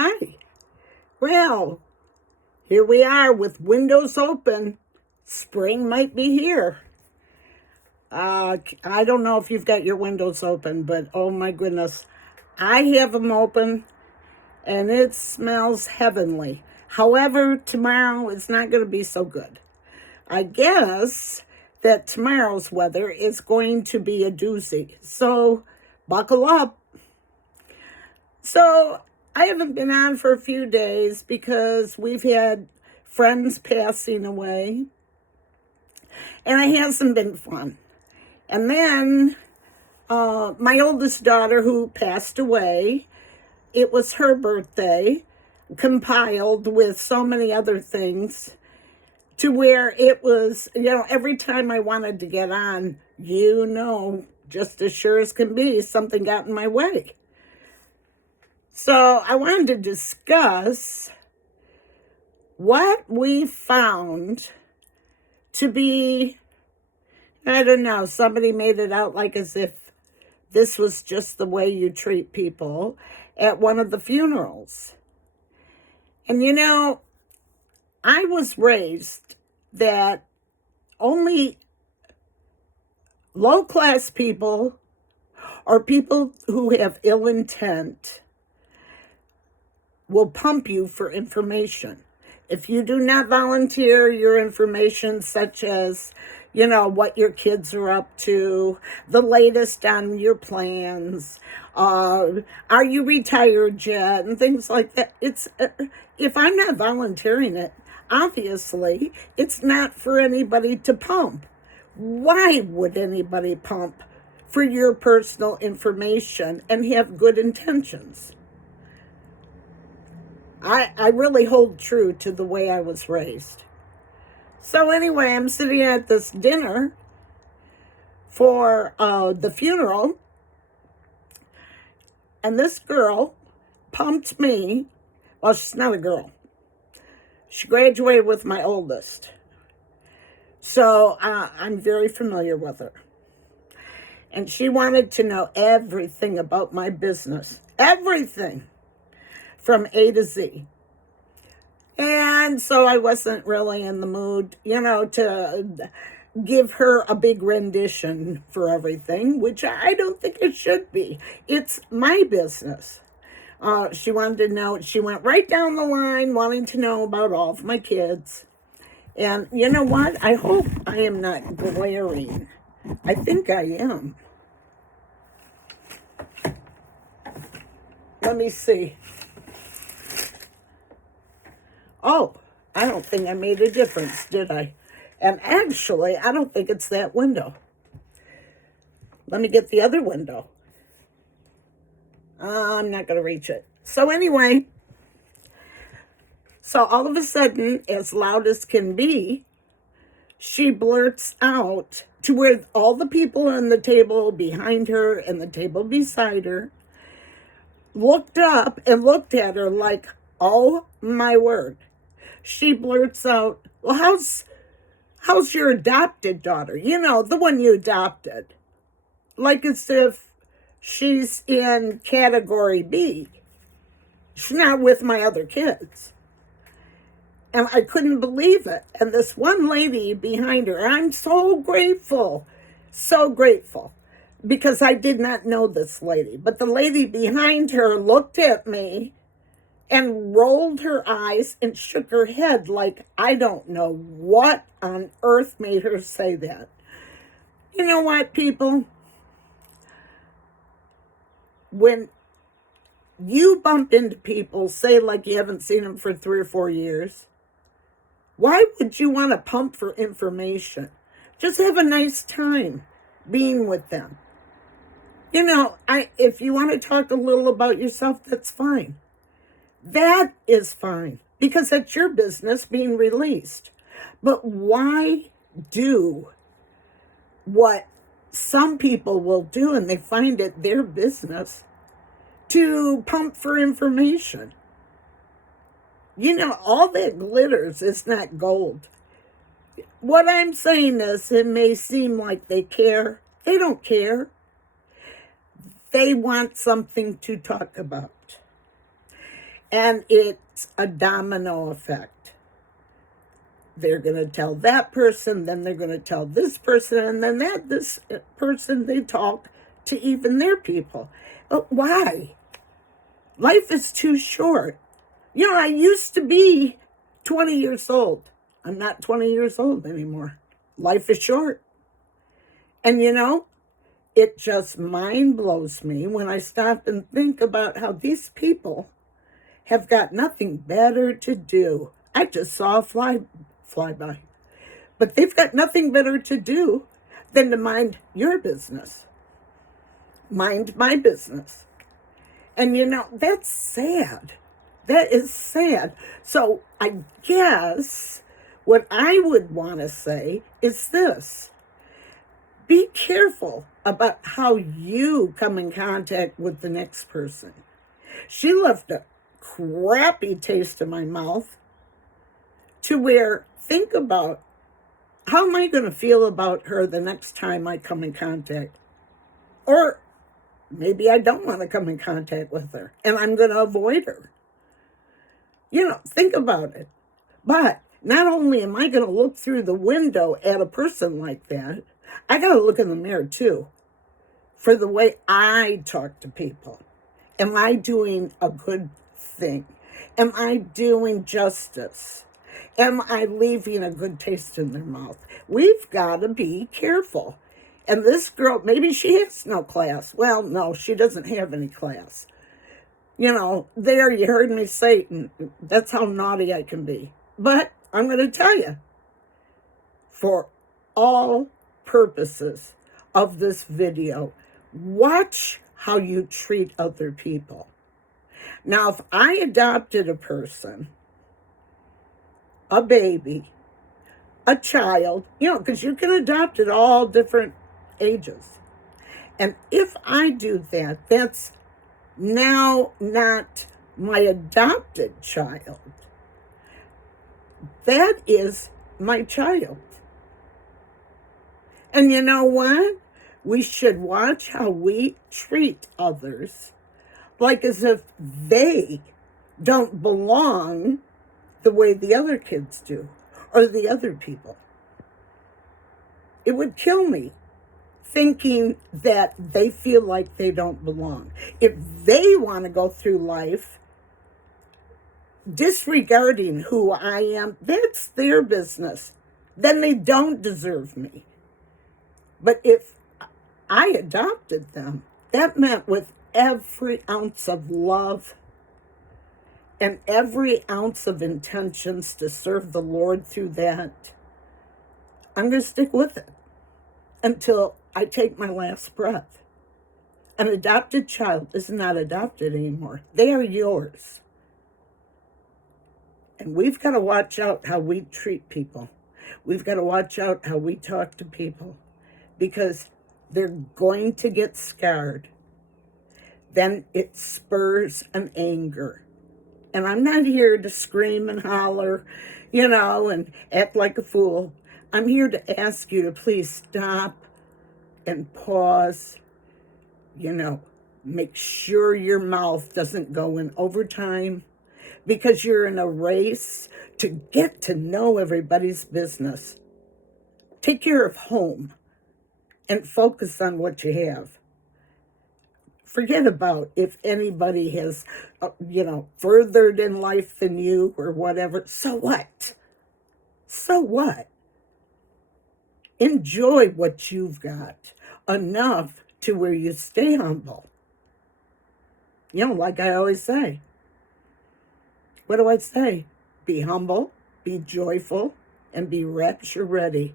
Hi. Well, here we are with windows open. Spring might be here. I don't know if you've got your windows open, but oh my goodness. I have them open and it smells heavenly. However, tomorrow it's not going to be so good. I guess that tomorrow's weather is going to be a doozy. So buckle up. So I haven't been on for a few days because we've had friends passing away, and it hasn't been fun. And then my oldest daughter, who passed away, it was her birthday, compiled with so many other things, to where it was, every time I wanted to get on, just as sure as can be, something got in my way. So I wanted to discuss what we found to be, I don't know, somebody made it out like as if this was just the way you treat people at one of the funerals. And I was raised that only low-class people or people who have ill intent will pump you for information. If you do not volunteer your information, such as, what your kids are up to, the latest on your plans, are you retired yet, and things like that. If I'm not volunteering it, obviously, it's not for anybody to pump. Why would anybody pump for your personal information and have good intentions? I really hold true to the way I was raised. So anyway, I'm sitting at this dinner for the funeral, and this girl pumped me. Well, she's not a girl. She graduated with my oldest. So I'm very familiar with her. And she wanted to know everything about my business. Everything. From A to Z. And so I wasn't really in the mood, to give her a big rendition for everything, which I don't think it should be. It's my business. She wanted to know, she went right down the line wanting to know about all of my kids. And you know what? I hope I am not glaring. I think I am. Let me see. Oh, I don't think I made a difference, did I? And actually, I don't think it's that window. Let me get the other window. I'm not going to reach it. So anyway, all of a sudden, as loud as can be, she blurts out to where all the people on the table behind her and the table beside her looked up and looked at her like, oh my word. She blurts out, well, how's your adopted daughter? The one you adopted. Like as if she's in category B. She's not with my other kids. And I couldn't believe it. And this one lady behind her, I'm so grateful, because I did not know this lady. But the lady behind her looked at me and rolled her eyes and shook her head like, I don't know what on earth made her say that. You know what, people? When you bump into people, say like you haven't seen them for 3 or 4 years, why would you want to pump for information? Just have a nice time being with them. If you want to talk a little about yourself, that's fine. That is fine, because it's your business being released. But why do what some people will do, and they find it their business, to pump for information? All that glitters is not gold. What I'm saying is, it may seem like they care. They don't care. They want something to talk about. And it's a domino effect. They're going to tell that person, then they're going to tell this person, and then this person, they talk to even their people. But why? Life is too short. I used to be 20 years old. I'm not 20 years old anymore. Life is short. And it just mind blows me when I stop and think about how these people have got nothing better to do. I just saw a fly by. But they've got nothing better to do than to mind your business. Mind my business. And that's sad. That is sad. So I guess what I would want to say is this. Be careful about how you come in contact with the next person. She left a crappy taste in my mouth to where, think about, how am I going to feel about her the next time I come in contact? Or maybe I don't want to come in contact with her and I'm going to avoid her. Think about it. But not only am I going to look through the window at a person like that, I got to look in the mirror too for the way I talk to people. Am I doing a good thing? Am I doing justice? Am I leaving a good taste in their mouth? We've got to be careful. And this girl, maybe she has no class. Well, no, she doesn't have any class. There you heard me say, that's how naughty I can be. But I'm going to tell you, for all purposes of this video, watch how you treat other people. Now, if I adopted a person, a baby, a child, because you can adopt at all different ages. And if I do that, that's now not my adopted child. That is my child. And you know what? We should watch how we treat others like as if they don't belong the way the other kids do or the other people. It would kill me thinking that they feel like they don't belong. If they want to go through life disregarding who I am, that's their business. Then they don't deserve me. But if I adopted them, that meant with every ounce of love and every ounce of intentions to serve the Lord through that, I'm going to stick with it until I take my last breath. An adopted child is not adopted anymore. They are yours. And we've got to watch out how we treat people. We've got to watch out how we talk to people, because they're going to get scarred. Then it spurs an anger. And I'm not here to scream and holler, and act like a fool. I'm here to ask you to please stop and pause, make sure your mouth doesn't go in overtime, because you're in a race to get to know everybody's business. Take care of home and focus on what you have. Forget about if anybody has, furthered in life than you or whatever. So what? So what? Enjoy what you've got enough to where you stay humble. Like I always say. What do I say? Be humble, be joyful, and be rapture ready.